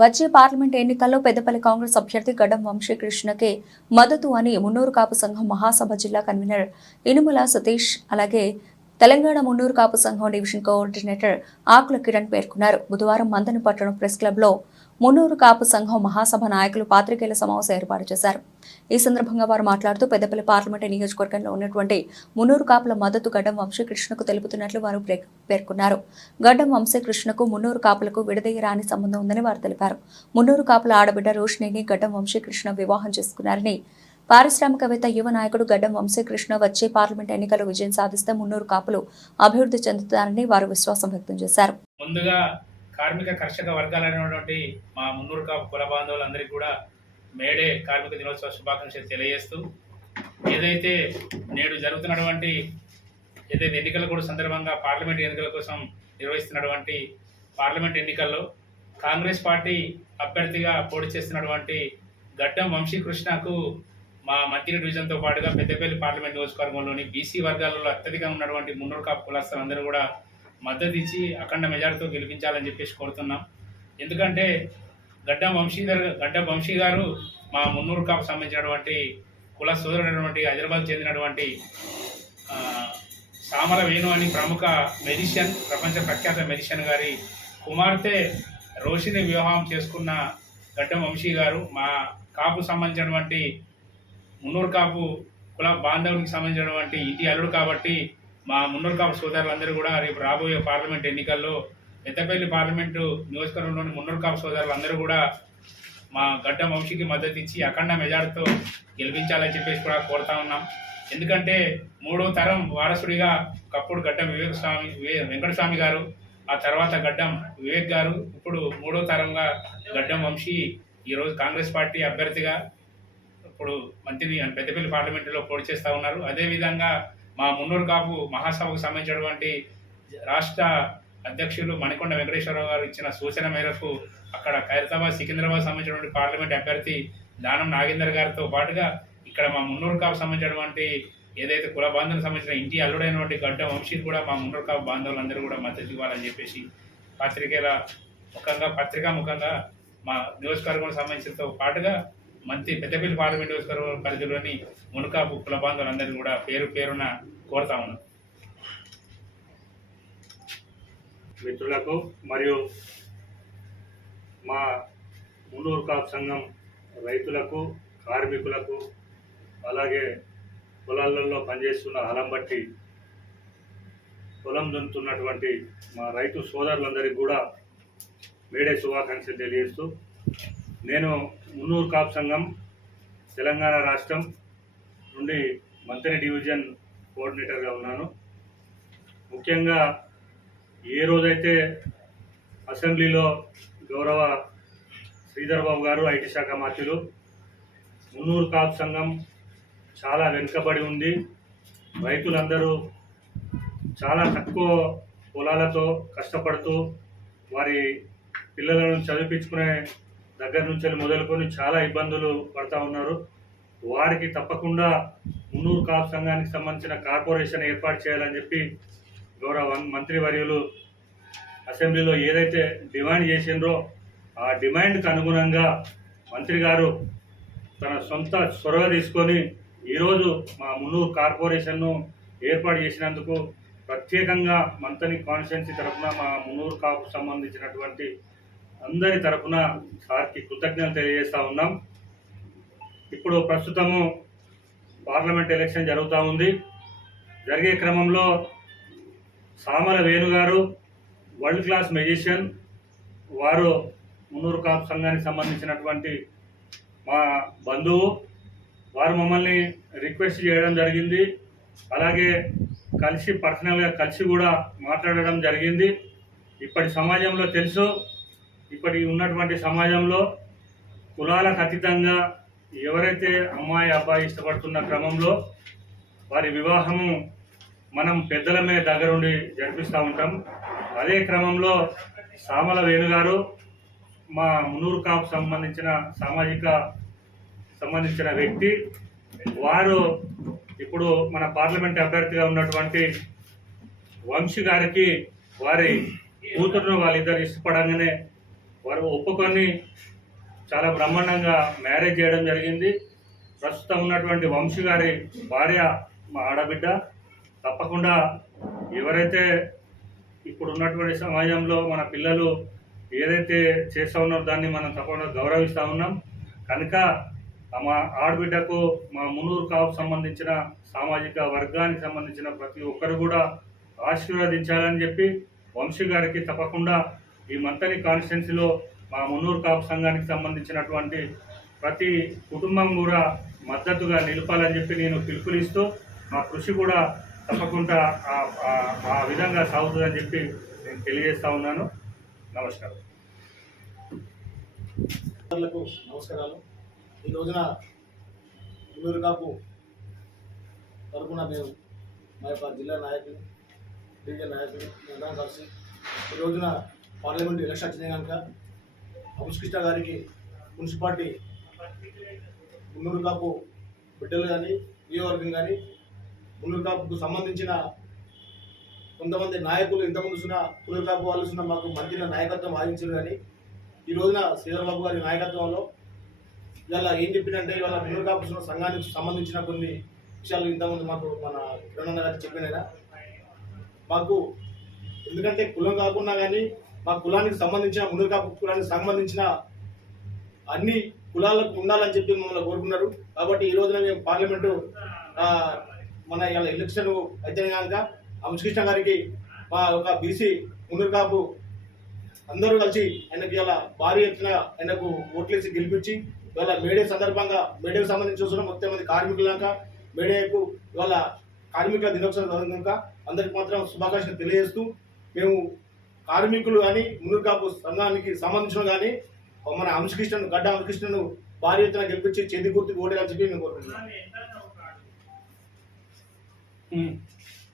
వచ్చే పార్లమెంట్ ఎన్నికల్లో పెద్దపల్లి కాంగ్రెస్ అభ్యర్థి గడ్డం వంశీకృష్ణకే మద్దతు అని మున్నూరు కాపు సంఘం మహాసభ జిల్లా కన్వీనర్ ఇనుముల సతీష్ అలాగే తెలంగాణ మున్నూరు కాపు సంఘం డివిజన్ కోఆర్డినేటర్ ఆకుల కిరణ్ పేర్కొన్నారు. బుధవారం మందనపట్టణం ప్రెస్ క్లబ్లో మున్నూరు కాపు సంఘం మహాసభ నాయకులు పాత్రికేయుల సమావేశం ఏర్పాటు చేశారు. ఈ సందర్భంగా వారు మాట్లాడుతూ పెద్దపల్లి పార్లమెంటు నియోజకవర్గంలో ఉన్నటువంటి మున్నూరు కాపుల మద్దతు గడ్డం వంశీకృష్ణకు తెలుపుతున్నట్లు వారు పేర్కొన్నారు. గడ్డం వంశీకృష్ణకు మున్నూరు కాపులకు విడదీయరాని సంబంధం ఉందని వారు తెలిపారు. మున్నూరు కాపుల ఆడబిడ్డ రోషిణిని గడ్డం వంశీకృష్ణ వివాహం చేసుకున్నారని, పారిశ్రామికవేత్త యువ నాయకుడు గడ్డం వంశీకృష్ణ వచ్చే పార్లమెంట్ ఎన్నికల్లో విజయం సాధిస్తే మున్నూరు కాపులు అభివృద్ధి చెందుతారని వారు విశ్వాసం వ్యక్తం చేశారు. ముందుగా కార్మిక కర్షక వర్గాలైనటువంటి మా మున్నూరు కాపు కుల బాంధవులందరికీ కూడా మేడే కార్మిక దినోత్సవ శుభాకాంక్షలు తెలియజేస్తూ, ఏదైతే నేడు జరుగుతున్నటువంటి ఎన్నికల కూడా సందర్భంగా పార్లమెంట్ ఎన్నికల కోసం నిర్వహిస్తున్నటువంటి పార్లమెంట్ ఎన్నికల్లో కాంగ్రెస్ పార్టీ అభ్యర్థిగా పోటీ చేస్తున్నటువంటి గడ్డం వంశీకృష్ణకు మా మంత్రి డివిజన్తో పాటుగా పెద్దపల్లి పార్లమెంట్ నియోజకవర్గంలోని బీసీ వర్గాలలో అత్యధికంగా ఉన్నటువంటి మున్నూరు కాపు కులస్తులందరూ కూడా మద్దతు ఇచ్చి అఖండ మెజార్టీతో గెలిపించాలని చెప్పేసి కోరుతున్నాం. ఎందుకంటే గడ్డం వంశీ గారు మా మున్నూరు కాపు సంబంధించినటువంటి కుల సోదరుడైనటువంటి హైదరాబాద్ చెందినటువంటి సామల వేణు అని ప్రముఖ మెజిషియన్, ప్రపంచ ప్రఖ్యాత మెజిషియన్ గారి కుమార్తె రోషిని వివాహం చేసుకున్న గడ్డం వంశీ గారు మా కాపు సంబంధించినటువంటి మున్నూరు కాపు కుల బాంధవునికి సంబంధించినటువంటి ఇంటి అల్లుడు కాబట్టి మా మున్నూరు కాపు సోదరులందరూ కూడా రేపు రాబోయే పార్లమెంట్ ఎన్నికల్లో పెద్దపల్లి పార్లమెంటు నియోజకవర్గంలోని మున్నూరు కాపు సోదరులందరూ కూడా మా గడ్డం వంశీకి మద్దతు ఇచ్చి అఖండ మెజార్టీతో గెలిపించాలని చెప్పేసి కూడా కోరుతా ఉన్నాం. ఎందుకంటే మూడో తరం వారసుడిగా ఒకప్పుడు గడ్డం వెంకటస్వామి గారు, ఆ తర్వాత గడ్డం వివేక్ గారు, ఇప్పుడు మూడో తరంగా గడ్డం వంశీ ఈరోజు కాంగ్రెస్ పార్టీ అభ్యర్థిగా ఇప్పుడు మంత్రి పెద్దపల్లి పార్లమెంటులో పోటీ చేస్తూ ఉన్నారు. అదేవిధంగా మా మున్నూరు కాపు మహాసభకు సంబంధించినటువంటి రాష్ట్ర అధ్యక్షులు మణికొండ వెంకటేశ్వరరావు గారు ఇచ్చిన సూచన మేరకు అక్కడ ఖైరతాబాద్, సికింద్రాబాద్ సంబంధించినటువంటి పార్లమెంట్ అభ్యర్థి దానం నాగేందర్ గారితో పాటుగా ఇక్కడ మా మున్నూరు కాపు సంబంధించినటువంటి ఏదైతే కుల బాంధవులకు సంబంధించిన ఇంటి అల్లుడైనటువంటి గడ్డం వంశీని కూడా మా మున్నూరు కాపు బాంధవులందరూ కూడా మద్దతు ఇవ్వాలని చెప్పేసి పత్రికా ముఖంగా మా నియోజకవర్గం సంబంధించినతో పాటుగా పెద్దపల్లి పార్లమెంట్ నియోజకవర్గం పరిధిలోని మునుకాపు కుల బాంధవులందరినీ కూడా పేరు పేరున కోరుతా ఉన్నాం. మిత్రులకు మరియు మా మున్నూరు కాపు సంఘం రైతులకు, కార్మికులకు, అలాగే పొలాలలో పనిచేస్తున్న అలంబట్టి పొలం దున్నుతున్నటువంటి మా రైతు సోదరులందరికీ కూడా మేడే శుభాకాంక్షలు తెలియజేస్తూ, నేను మున్నూరు కాపు సంఘం తెలంగాణ రాష్ట్రం నుండి మంత్రి డివిజన్ కోఆర్డినేటర్గా ఉన్నాను. ముఖ్యంగా ఏ రోజైతే అసెంబ్లీలో గౌరవ శ్రీధర్ బాబు గారు ఐటీ శాఖ మంత్రులు మున్నూరు కాపు సంఘం చాలా వెనుకబడి ఉంది, రైతులందరూ చాలా తక్కువ పొలాలతో కష్టపడుతూ వారి పిల్లలను చదివించుకునే దగ్గర నుంచి మొదలుకొని చాలా ఇబ్బందులు పడుతూ ఉన్నారు. వారికి తప్పకుండా మున్నూరు కాపు సంఘానికి సంబంధించిన కార్పొరేషన్ ఏర్పాటు చేయాలని చెప్పి గౌరవ మంత్రివర్యులు అసెంబ్లీలో ఏదైతే డిమాండ్ చేసిండ్రో ఆ డిమాండ్కి అనుగుణంగా మంత్రి గారు తన సొంత చొరవ తీసుకొని ఈరోజు మా మున్నూరు కార్పొరేషన్ను ఏర్పాటు చేసినందుకు ప్రత్యేకంగా మంతని కాన్స్టిట్యున్సీ తరఫున మా మున్నూరు కాపు సంబంధించినటువంటి అందరి తరఫున సార్కి కృతజ్ఞతలు తెలియజేస్తూ ఉన్నాం. ఇప్పుడు ప్రస్తుతము పార్లమెంట్ ఎలక్షన్ జరుగుతూ ఉంది. జరిగే క్రమంలో సామల వేణు గారు వరల్డ్ క్లాస్ మెజిషియన్, వారు మున్నూరు కాపు సంఘానికి సంబంధించినటువంటి మా బంధువు, వారు మమ్మల్ని రిక్వెస్ట్ చేయడం జరిగింది. అలాగే పర్సనల్గా కలిసి కూడా మాట్లాడడం జరిగింది. ఇప్పటి సమాజంలో తెలుసు, ఇప్పటి ఉన్నటువంటి సమాజంలో కులాలకు అతీతంగా ఎవరైతే అమ్మాయి అబ్బాయి ఇష్టపడుతున్న క్రమంలో వారి వివాహము మనం పెద్దలమే దగ్గరుండి జరిపిస్తూ ఉంటాం. అదే క్రమంలో సామల వేణుగారు మా మున్నూరు కాపు సంబంధించిన వ్యక్తి, వారు ఇప్పుడు మన పార్లమెంట్ అభ్యర్థిగా ఉన్నటువంటి వంశీ గారికి వారి కూతురును వాళ్ళిద్దరు ఇష్టపడంగానే వారు ఒప్పుకొని చాలా బ్రహ్మాండంగా మ్యారేజ్ చేయడం జరిగింది. ప్రస్తుతం ఉన్నటువంటి వంశీ గారి భార్య మా ఆడబిడ్డ. తప్పకుండా ఎవరైతే ఇప్పుడు ఉన్నటువంటి సమాజంలో మన పిల్లలు ఏదైతే చేస్తూ ఉన్నారో దాన్ని మనం తప్పకుండా గౌరవిస్తూ ఉన్నాం. కనుక మా ఆడబిడ్డకు మా మున్నూరు కాపు సంబంధించిన సామాజిక వర్గానికి సంబంధించిన ప్రతి ఒక్కరు కూడా ఆశీర్వదించాలని చెప్పి వంశీ గారికి తప్పకుండా ఈ మంతని కాన్స్టిట్యున్సీలో మా మున్నూరు కాపు సంఘానికి సంబంధించినటువంటి ప్రతి కుటుంబం కూడా మద్దతుగా నిలపాలని చెప్పి నేను పిలుపునిస్తూ మా కృషి కూడా తప్పకుండా ఆ విధంగా సాగుతుందని చెప్పి నేను తెలియజేస్తా ఉన్నాను. నమస్కారం. నమస్కారాలు. ఈ రోజున మున్నూరు కాపు తరఫున మేము మా యొక్క జిల్లా నాయకులు, డివిజన్ నాయకులు అందరం కలిసి ఈ రోజున పార్లమెంట్ ఎలక్షన్ వచ్చినాయి కనుక వంశకృష్ణ గారికి మున్సిపాలిటీ మున్నూరు కాపు బిడ్డలు కానీ నియోజకవర్గం కానీ మున్నూరు కాపుకు సంబంధించిన కొంతమంది నాయకులు ఇంతకుముందు మున్నూరు కాపు వాళ్ళు మాకు మంత్రిన నాయకత్వం వాదించారు. కానీ ఈ రోజున శ్రీధరబాబు గారి నాయకత్వంలో ఇవాళ ఏం చెప్పినంటే ఇవాళ మున్నూరు కాపు సంఘానికి సంబంధించిన కొన్ని విషయాలు ఇంతకుముందు మాకు మన కిరణ్ గారు చెప్పినైనా మాకు ఎందుకంటే కులం కాకుండా కానీ మా కులానికి సంబంధించిన మున్నూరు కాపు కులానికి సంబంధించిన అన్ని కులాలకు ఉండాలని చెప్పి మమ్మల్ని కోరుకున్నారు. కాబట్టి ఈ రోజున మేము పార్లమెంటు మన ఇలా ఎలక్షన్ అయితే కనుక వంశకృష్ణ గారికి మా ఒక బీసీ మున్నూరు కాపు అందరూ కలిసి ఆయనకి ఇలా భారీ ఎత్తున ఆయనకు ఓట్లేసి గెలిపించి ఇవాళ మేడే సందర్భంగా మేడేకు సంబంధించి చూసిన మొత్తం మంది కార్మికులక మేడేకు ఇవాళ కార్మికుల దినోత్సవం కనుక అందరికి మాత్రం శుభాకాంక్షలు తెలియజేస్తూ మేము కార్మికులు కానీ మున్నూరు కాపు సంఘానికి సంబంధించిన కానీ మన వంశకృష్ణను గడ్డ వంశకృష్ణను భారీ ఎత్తున గెలిపించి చేతి గుర్తు ఓడేయాలని చెప్పి మేము కోరుకుంటున్నాం.